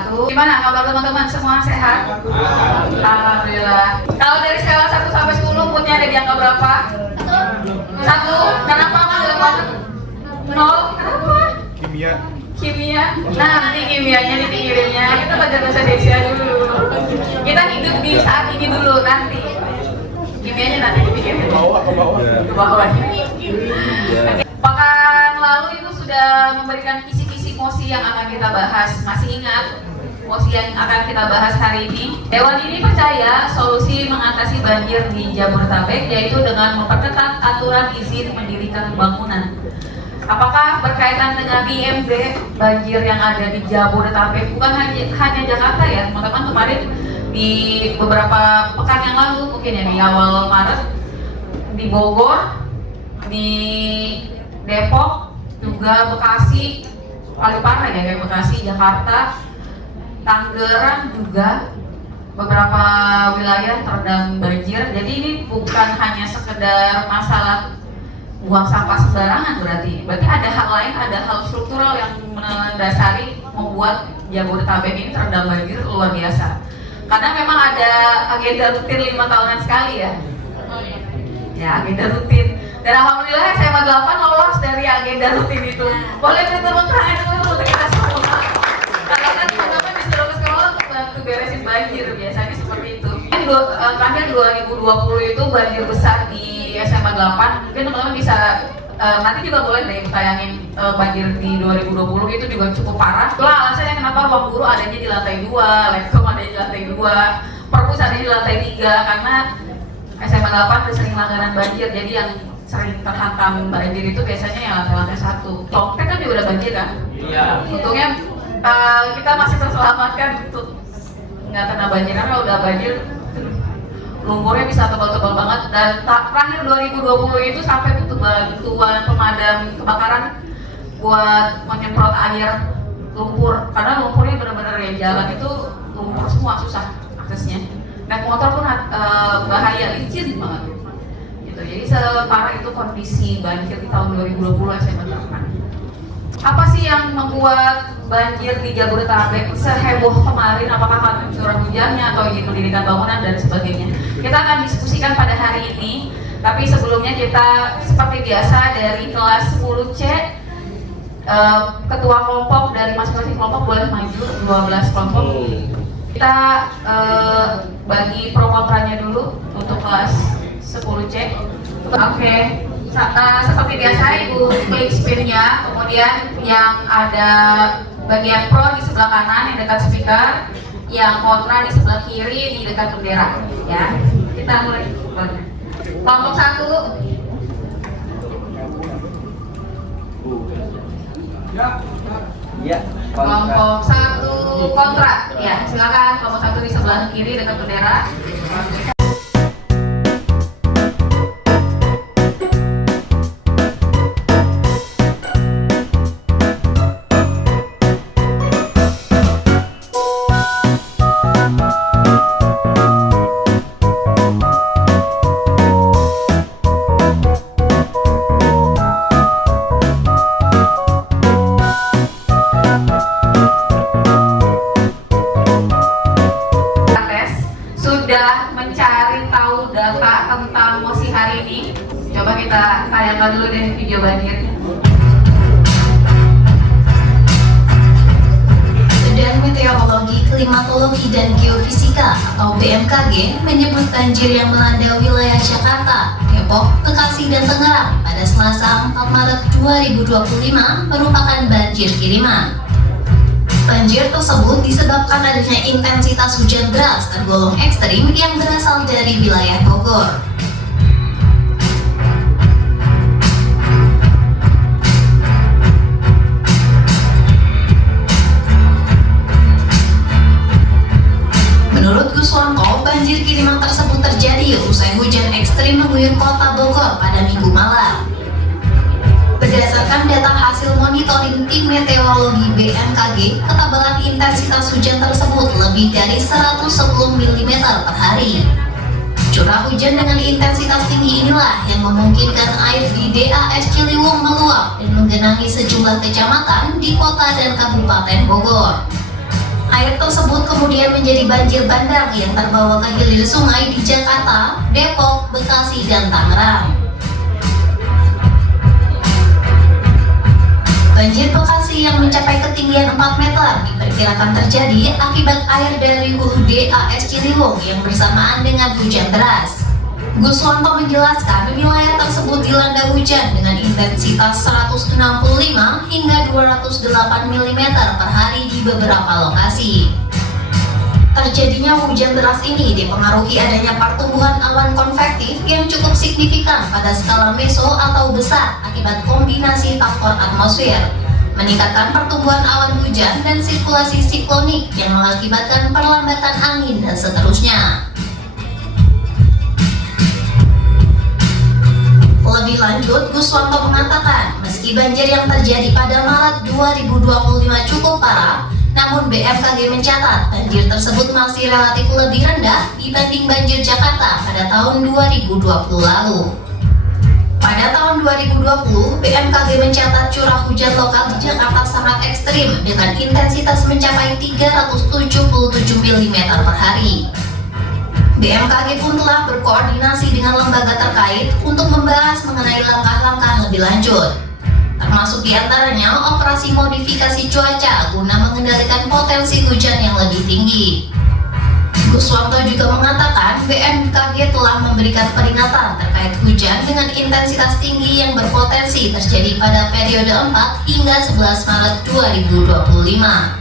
wabarakatuh. Gimana kabar teman-teman? Semua sehat? Alhamdulillah. Kalau dari skala 1 sampai 10 moodnya ada di angka berapa? 1. Kenapa nggak jelek banget? 0. Kenapa? Kimia. Nah, nanti kimianya dipikirinnya. Kita belajar bahasa Indonesia dulu. Kita hidup di saat ini dulu, nanti kimianya nanti dipikirin. Ke bawah. Pekan lalu itu sudah memberikan kisi-kisi mosi yang akan kita bahas. Masih ingat mosi yang akan kita bahas hari ini? Dewan ini percaya solusi mengatasi banjir di Jabodetabek yaitu dengan memperketat aturan izin mendirikan bangunan. Apakah berkaitan dengan IMB banjir yang ada di Jabodetabek? Bukan hanya Jakarta ya teman-teman. Kemarin di beberapa pekan yang lalu mungkin ya di awal Maret di Bogor, di Depok, juga Bekasi, paling parah ya kayak Bekasi, Jakarta, Tangerang juga beberapa wilayah terendam banjir. Jadi ini bukan hanya sekedar masalah buang sampah sembarangan, berarti ada hal lain, ada hal struktural yang mendasari membuat Jabodetabek ini terendam banjir luar biasa. Karena memang ada agenda rutin 5 tahunan sekali ya. Ya, agenda rutin. Dan alhamdulillah SMA 8 lolos dari agenda rutin itu. Boleh beri tepuk tangan dulu untuk kita semua. Karena kan teman-teman disuruh ke sekolah untuk bantu beresin banjir, biasanya seperti itu. Terakhir 2020 itu banjir besar di SMA 8. Mungkin teman-teman bisa nanti juga boleh deh tayangin banjir di 2020 itu juga cukup parah. Itulah alasannya kenapa ruang guru adanya di lantai 2, Lekkom adanya di lantai 2, Perpus adanya di lantai 3, karena SMA 8 udah sering langganan banjir. Jadi yang sering terhantam banjir itu biasanya yang lantai 1. Tongpek kan juga udah banjir kan? Iya. Untungnya kita masih terselamatkan untuk nggak kena banjir, karena udah banjir lumpurnya bisa tebal-tebal banget. Dan terakhir 2020 itu sampai butuh bantuan pemadam kebakaran buat menyemprot air lumpur, karena lumpurnya benar-benar ya jalan itu lumpur semua, susah aksesnya. Naik motor pun bahaya, licin banget gitu. Jadi separah itu kondisi banjir di tahun 2020 SMA 8. Apa sih yang membuat banjir di Jabodetabek seheboh kemarin? Apakah karena curah hujannya atau izin mendirikan bangunan dan sebagainya? Kita akan diskusikan pada hari ini. Tapi sebelumnya kita seperti biasa dari kelas 10C, ketua kelompok dari masing-masing kelompok boleh maju, 12 kelompok. Kita bagi pro kontranya dulu untuk kelas 10C. Oke. Seperti biasa Ibu klik spin-nya, kemudian yang ada bagian pro di sebelah kanan yang dekat speaker, yang kontra di sebelah kiri di dekat bendera ya. Kita mulai. Kelompok 1. Ya. Kelompok 1 kontra. Ya, silakan kelompok 1 di sebelah kiri dekat bendera. Coba kita tayangkan dulu deh video banjirnya. Badan Meteorologi, Klimatologi, dan Geofisika atau BMKG menyebut banjir yang melanda wilayah Jakarta, Depok, Bekasi, dan Tangerang pada Selasa 4 Maret 2025 merupakan banjir kiriman. Banjir tersebut disebabkan adanya intensitas hujan deras tergolong ekstrim yang berasal dari wilayah Bogor. Menurut Guswanto, banjir kiriman tersebut terjadi usai hujan ekstrim mengguyur kota Bogor pada Minggu malam. Berdasarkan data hasil monitoring tim meteorologi BMKG, ketebalan intensitas hujan tersebut lebih dari 110 mm per hari. Curah hujan dengan intensitas tinggi inilah yang memungkinkan air di DAS Ciliwung meluap dan menggenangi sejumlah kecamatan di kota dan kabupaten Bogor. Air kemudian menjadi banjir bandang yang terbawa ke hilir sungai di Jakarta, Depok, Bekasi, dan Tangerang. Banjir Bekasi yang mencapai ketinggian 4 meter diperkirakan terjadi akibat air dari hulu DAS Ciliwung yang bersamaan dengan hujan deras. Guswanto menjelaskan wilayah tersebut dilanda hujan dengan intensitas 165 hingga 208 mm per hari di beberapa lokasi. Terjadinya hujan deras ini dipengaruhi adanya pertumbuhan awan konvektif yang cukup signifikan pada skala meso atau besar akibat kombinasi faktor atmosfer, meningkatkan pertumbuhan awan hujan dan sirkulasi siklonik yang mengakibatkan perlambatan angin dan seterusnya. Lebih lanjut, Guswanto mengatakan, meski banjir yang terjadi pada Maret 2025 cukup parah, namun BMKG mencatat banjir tersebut masih relatif lebih rendah dibanding banjir Jakarta pada tahun 2020 lalu. Pada tahun 2020, BMKG mencatat curah hujan lokal di Jakarta sangat ekstrim dengan intensitas mencapai 377 mm per hari. BMKG pun telah berkoordinasi dengan lembaga terkait untuk membahas mengenai langkah-langkah lebih lanjut, termasuk diantaranya operasi modifikasi cuaca guna mengendalikan potensi hujan yang lebih tinggi. Guswanto juga mengatakan BMKG telah memberikan peringatan terkait hujan dengan intensitas tinggi yang berpotensi terjadi pada periode 4 hingga 11 Maret 2025.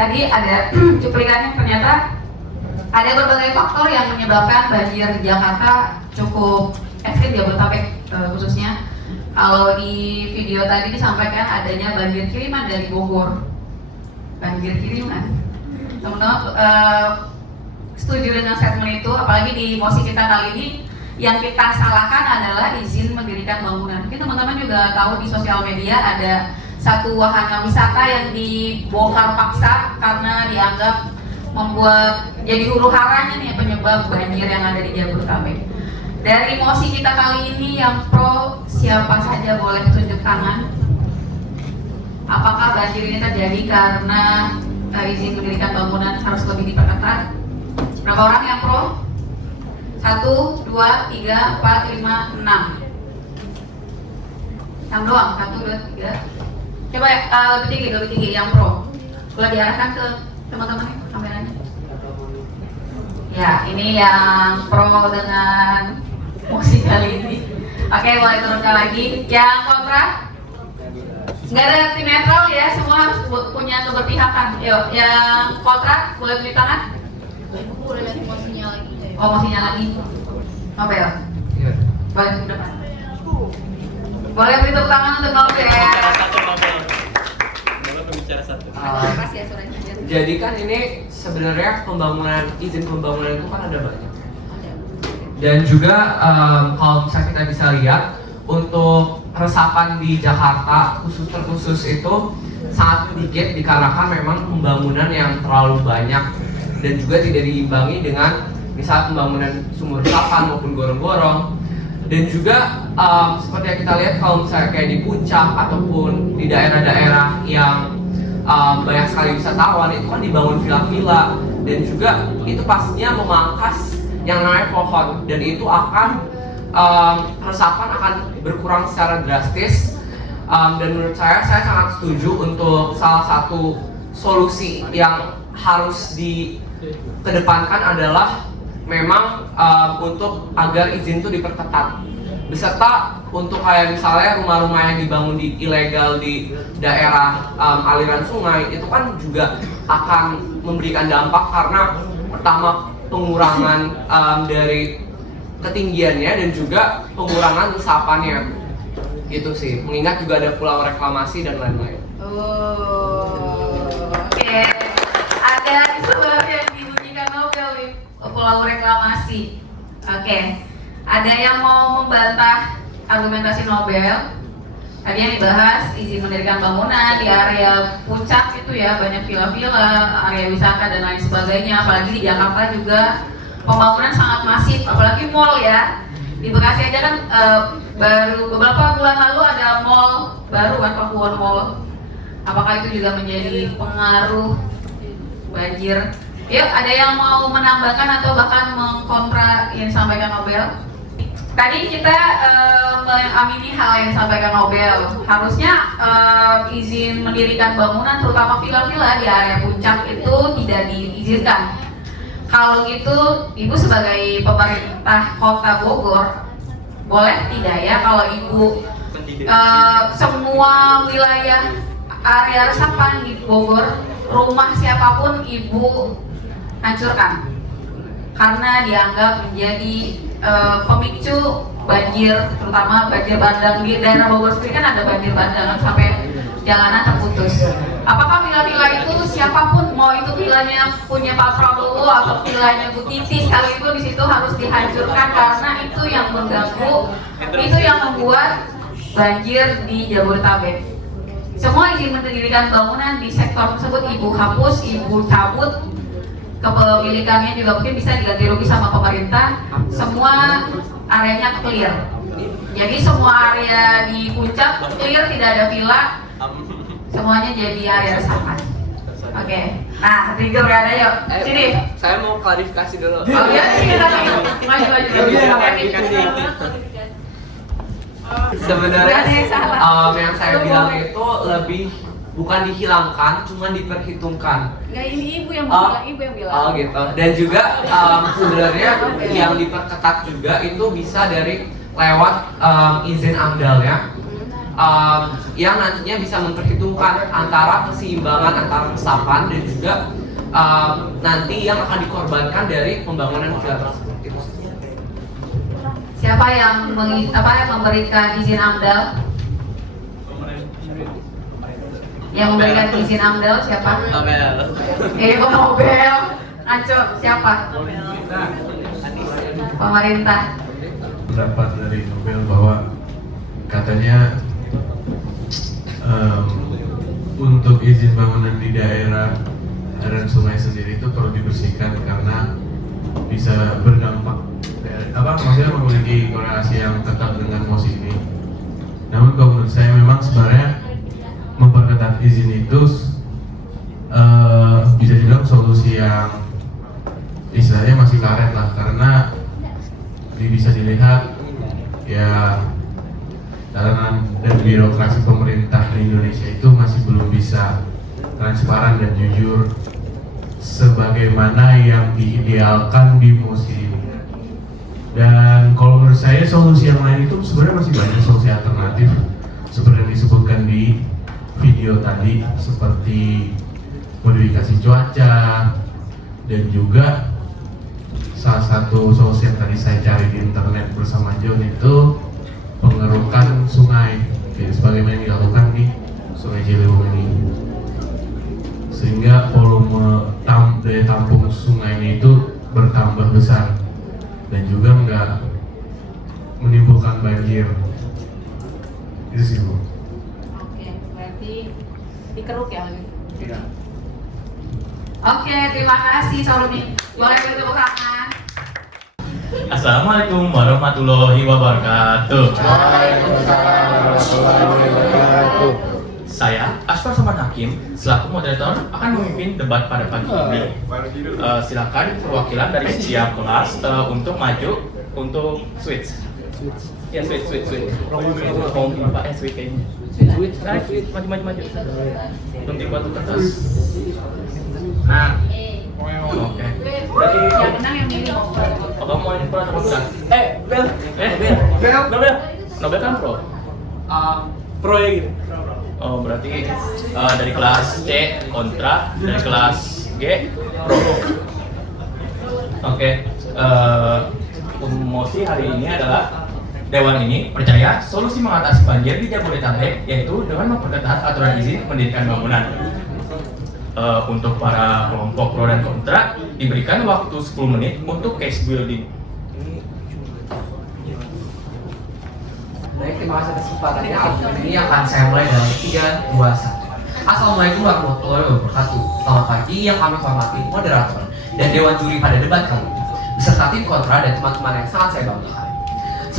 Tadi ada cuplikannya, ternyata ada berbagai faktor yang menyebabkan banjir di Jakarta cukup ekstrim, Jabodetabek khususnya. Kalau di video tadi disampaikan adanya banjir kiriman dari Bogor. Banjir kiriman. Teman-teman setuju dengan statement itu, apalagi di mosi kita kali ini yang kita salahkan adalah izin mendirikan bangunan. Mungkin teman-teman juga tahu di sosial media ada satu wahana wisata yang dibongkar paksa karena dianggap membuat jadi huru haranya nih penyebab banjir yang ada di Jabodetabek. Dari mosi kita kali ini yang pro, siapa saja boleh tunjuk tangan. Apakah banjir ini terjadi karena izin mendirikan bangunan harus lebih diperketat? Berapa orang yang pro? 1, 2, 3, 4, 5, 6. 6 doang, 1, 2, 3. Coba lebih tinggi yang pro. Boleh diarahkan ke teman-teman kameranya. Ya, ini yang pro dengan mosi kali ini. Oke, boleh turunkan lagi. Yang kontra? Nggak ada tim netral ya, semua punya keberpihakan. Yuk, yang kontra boleh tunjuk tangan? Boleh lihat mosinya lagi. Oh, mosinya lagi. Nobel. Iya. Boleh ke depan. Boleh beri tepuk tangan untuk Nobel. Jadi kan ini sebenarnya izin pembangunan itu kan ada banyak. Dan juga kalau misalnya kita bisa lihat untuk resapan di Jakarta terkhusus itu sangat sedikit dikarenakan memang pembangunan yang terlalu banyak dan juga tidak diimbangi dengan misalnya pembangunan sumur resapan maupun gorong-gorong. Dan juga seperti yang kita lihat kalau misalnya kayak di puncak ataupun di daerah-daerah yang banyak sekali wisatawan itu kan dibangun villa-villa dan juga itu pastinya memangkas yang namanya pohon dan itu akan resapan akan berkurang secara drastis dan menurut saya sangat setuju untuk salah satu solusi yang harus dikedepankan adalah memang untuk agar izin itu diperketat beserta untuk kayak misalnya rumah-rumah yang dibangun di ilegal di daerah aliran sungai itu kan juga akan memberikan dampak karena pertama pengurangan dari ketinggiannya dan juga pengurangan resapannya gitu sih, mengingat juga ada pulau reklamasi dan lain-lain. Oke. Ada istilah yang dibunyikan Nobel nih, pulau reklamasi. Oke. Ada yang mau membantah argumentasi Nobel? Tadi yang dibahas izin mendirikan bangunan di area puncak itu ya, banyak villa-villa, area wisata dan lain sebagainya. Apalagi di Jakarta juga pembangunan sangat masif, apalagi mall ya. Di Bekasi aja kan baru beberapa bulan lalu ada mall baru kan, Pakuwon Mall. Apakah itu juga menjadi pengaruh banjir? Yuk, ada yang mau menambahkan atau bahkan mengkontra yang disampaikan Nobel? Tadi kita mengamini hal yang disampaikan Nobel. Harusnya izin mendirikan bangunan, terutama villa-villa di area puncak itu tidak diizinkan. Kalau gitu, Ibu sebagai pemerintah Kota Bogor, boleh tidak ya kalau Ibu semua wilayah area resapan di Bogor, rumah siapapun Ibu hancurkan karena dianggap menjadi pemicu banjir, terutama banjir bandang. Di daerah Bogor sendiri kan ada banjir bandang sampai jalanan terputus. Apakah villa-villa itu siapapun, mau itu villanya punya Pak Prabowo atau villanya Bu Titi, sekalipun di situ harus dihancurkan karena itu yang mengganggu, itu yang membuat banjir di Jabodetabek. Semua izin mendirikan bangunan di sektor tersebut Ibu hapus, Ibu cabut, kepemilikannya juga mungkin bisa diganti rugi sama pemerintah. Semua areanya clear. Jadi semua area di puncak clear, tidak ada villa, semuanya jadi area resapan. Oke. Nah, trigger ada yuk. Sini. Saya mau klarifikasi dulu. Oh iya, sini tadi. Maju. Sebenarnya yang saya bilang itu lebih bukan dihilangkan, cuma diperhitungkan. Nggak, ini ibu yang bilang, ibu yang bilang. Oh gitu. Dan juga sebenarnya yang diperketat juga itu bisa dari lewat izin AMDAL ya, yang nantinya bisa memperhitungkan antara keseimbangan antara resapan dan juga nanti yang akan dikorbankan dari pembangunan villa tersebut. Siapa yang memberikan izin AMDAL? Yang memberikan izin AMDAL siapa? Nobel. Nobel. Ngaco, siapa? Pemerintah. Pendapat dari Nobel bahwa katanya untuk izin bangunan di daerah aliran sungai sendiri itu perlu dibersihkan karena bisa berdampak, maksudnya memiliki korelasi yang tetap dengan MOS ini. Namun kalau menurut saya memang sebenarnya memperketat izin itu bisa dibilang solusi yang istilahnya masih karet lah, karena bisa dilihat ya tatanan dan birokrasi pemerintah di Indonesia itu masih belum bisa transparan dan jujur sebagaimana yang diidealkan di MOS ini. Dan kalau menurut saya solusi yang lain itu sebenarnya masih banyak solusi alternatif seperti yang disebutkan di video tadi, seperti modifikasi cuaca dan juga salah satu solusi yang tadi saya cari di internet bersama John itu pengerukan sungai, sebagaimana yang dilakukan di Sungai Ciliwung ini, sehingga volume daya tampung sungainya itu bertambah besar dan juga nggak menimbulkan banjir. Itu sih Bu. Oke, berarti dikeruk ya lagi. Iya. Oke, terima kasih Salumi. Boleh bertepuk tangan. Assalamualaikum warahmatullahi wabarakatuh. Saya Asfar Somad Hakim selaku moderator akan memimpin debat pada pagi ini. Silakan perwakilan dari setiap kelas untuk maju untuk switch. Ya switch. Mau Pak switch kayaknya. Switch. Maju. Tuntik batu kertas. Nah. Oke. Berarti Yang menang yang milih mau. kamu mau ini pro atau bukan? Nobel kan pro. Pro ya gitu. Oh berarti dari kelas C kontra, dari kelas G pro. Oke. Mosi hari ini adalah Dewan ini percaya solusi mengatasi banjir di Jabodetabek yaitu dengan memperketat aturan izin mendirikan bangunan. Untuk para kelompok pro dan kontra diberikan waktu 10 menit untuk case building. Baik, terima kasih atas kesempatan ini akan saya mulai dari 3, 2, 1. Assalamualaikum warahmatullahi wabarakatuh. Selamat pagi yang kami hormati moderator dan dewan juri pada debat kali ini, beserta tim kontra dan teman-teman yang sangat saya banggakan.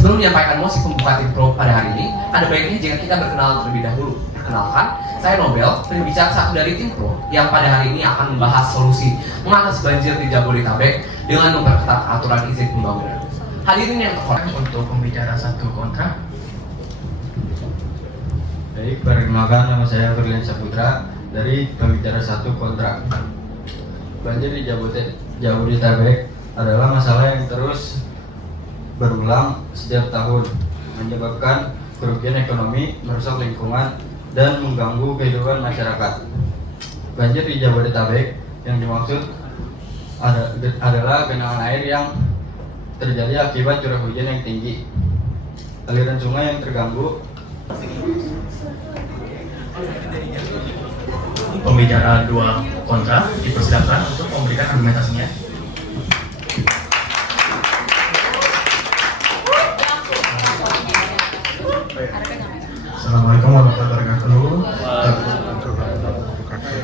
Sebelum menyampaikan mosi pembuka tim pro pada hari ini, ada baiknya jika kita berkenalan terlebih dahulu. Perkenalkan, saya Nobel, pembicara satu dari tim pro yang pada hari ini akan membahas solusi mengatasi banjir di Jabodetabek dengan memperketat aturan izin pembangunan. Hadirin yang terhormat, Untuk pembicara satu kontra, Baik, perkenalkan nama saya Firlian Saputra dari pembicara satu kontra. Banjir di Jabodetabek adalah masalah yang terus berulang setiap tahun, menyebabkan kerugian ekonomi, merusak lingkungan, dan mengganggu kehidupan masyarakat. Banjir di Jabodetabek yang dimaksud adalah genangan air yang terjadi akibat curah hujan yang tinggi, aliran sungai yang terganggu. pembicara dua kontra dipersilakan untuk memberikan argumentasinya. Assalamualaikum warahmatullahi wabarakatuh.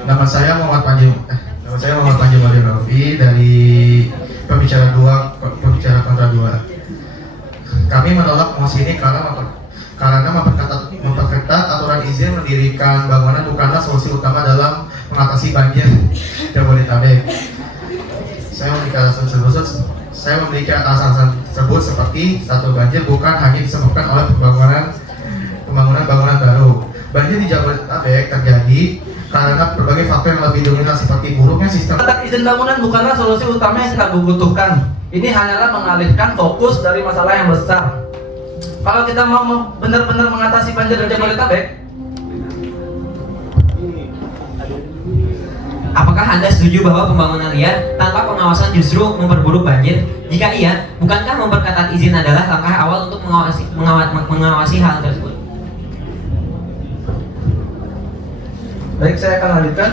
Nama saya Muhammad Panji Raffi dari pembicara kontra 2. Kami menolak mosi ini karena memperketat aturan izin mendirikan bangunan bukanlah solusi utama dalam mengatasi banjir Jabodetabek. Saya memiliki alasan tersebut seperti satu, banjir bukan hanya disebabkan oleh pembangunan bangunan baru. Banjir di Jabodetabek terjadi karena berbagai faktor yang lebih dominan seperti buruknya sistem. Izin bangunan bukanlah solusi utama yang kita butuhkan. Ini hanyalah mengalihkan fokus dari masalah yang besar. Kalau kita mau benar-benar mengatasi banjir di Jabodetabek, apakah Anda setuju bahwa pembangunan liar tanpa pengawasan justru memperburuk banjir? Jika iya, bukankah memperketat izin adalah langkah awal untuk mengawasi hal tersebut? baik, saya akan lanjutkan.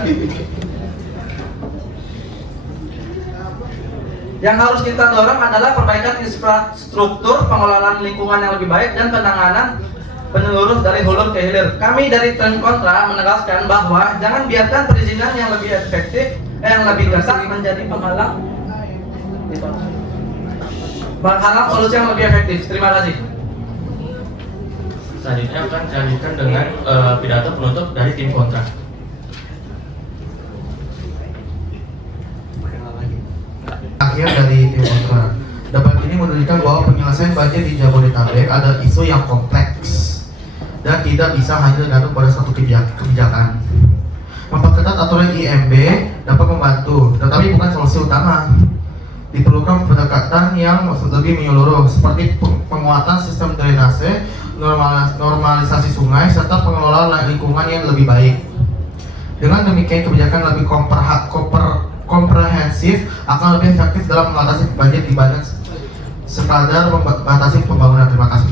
Yang harus kita dorong adalah perbaikan infrastruktur, pengelolaan lingkungan yang lebih baik, dan penanganan penyeluruh dari hulu ke hilir. Kami dari tim kontra menegaskan bahwa jangan biarkan perizinan yang lebih efektif, yang lebih ketat menjadi penghalang solusi yang lebih efektif. Terima kasih. Selanjutnya akan dilanjutkan dengan pidato penutup dari tim kontra. Akhir dari tim kontra. Debat ini menunjukkan bahwa penyelesaian banjir di Jabodetabek adalah isu yang kompleks dan tidak bisa hanya tergantung pada satu kebijakan. Memperketat aturan IMB dapat membantu, tetapi bukan solusi utama. Diperlukan pendekatan yang lebih menyeluruh, seperti penguatan sistem drainase, normalisasi sungai, serta pengelolaan lingkungan yang lebih baik. Dengan demikian, kebijakan lebih komprehensif akan lebih efektif dalam mengatasi banjir dibanding sekadar membatasi pembangunan. Terima kasih.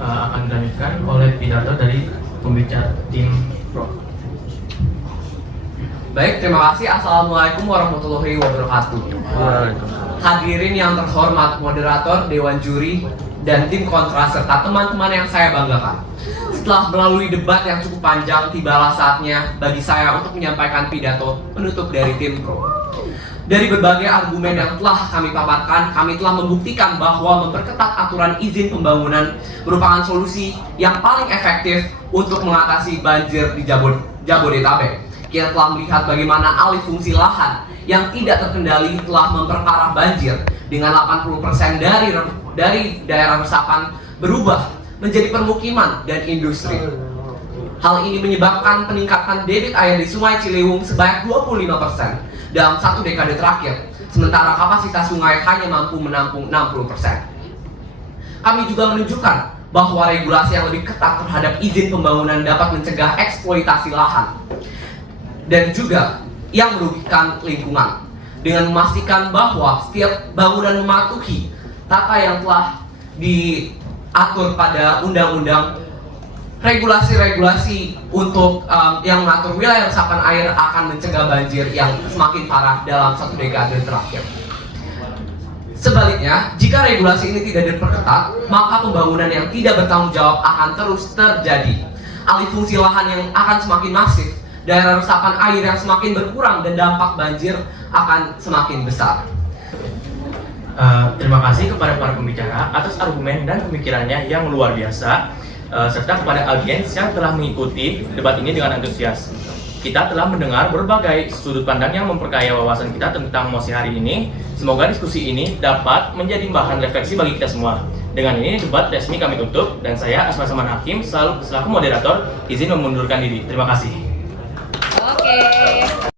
Akan dilanjutkan oleh pidato dari pembicara tim pro. Baik, terima kasih. Assalamualaikum warahmatullahi wabarakatuh. Hadirin yang terhormat, moderator, dewan juri, dan tim kontra serta teman-teman yang saya banggakan. Setelah melalui debat yang cukup panjang, tibalah saatnya bagi saya untuk menyampaikan pidato penutup dari tim pro. Dari berbagai argumen yang telah kami paparkan, kami telah membuktikan bahwa memperketat aturan izin pembangunan merupakan solusi yang paling efektif untuk mengatasi banjir di Jabodetabek. Kita telah melihat bagaimana alih fungsi lahan yang tidak terkendali telah memperparah banjir dengan 80% dari daerah resapan berubah menjadi permukiman dan industri. Hal ini menyebabkan peningkatan debit air di Sungai Ciliwung sebanyak 25% dalam satu dekade terakhir, sementara kapasitas sungai hanya mampu menampung 60%. Kami juga menunjukkan bahwa regulasi yang lebih ketat terhadap izin pembangunan dapat mencegah eksploitasi lahan dan juga yang merugikan lingkungan, dengan memastikan bahwa setiap bangunan mematuhi tata yang telah diatur pada undang-undang. Regulasi-regulasi untuk yang mengatur wilayah resapan air akan mencegah banjir yang semakin parah dalam satu dekade terakhir. Sebaliknya, jika regulasi ini tidak diperketat, maka pembangunan yang tidak bertanggung jawab akan terus terjadi. Alih fungsi lahan yang akan semakin masif, daerah resapan air yang semakin berkurang, dan dampak banjir akan semakin besar. Terima kasih kepada para pembicara atas argumen dan pemikirannya yang luar biasa, serta kepada audiens yang telah mengikuti debat ini dengan antusias. Kita telah mendengar berbagai sudut pandang yang memperkaya wawasan kita tentang mosi hari ini. Semoga diskusi ini dapat menjadi bahan refleksi bagi kita semua. Dengan ini debat resmi kami tutup, dan saya Asma Saman Hakim selaku moderator izin memundurkan diri. Terima kasih. Oke.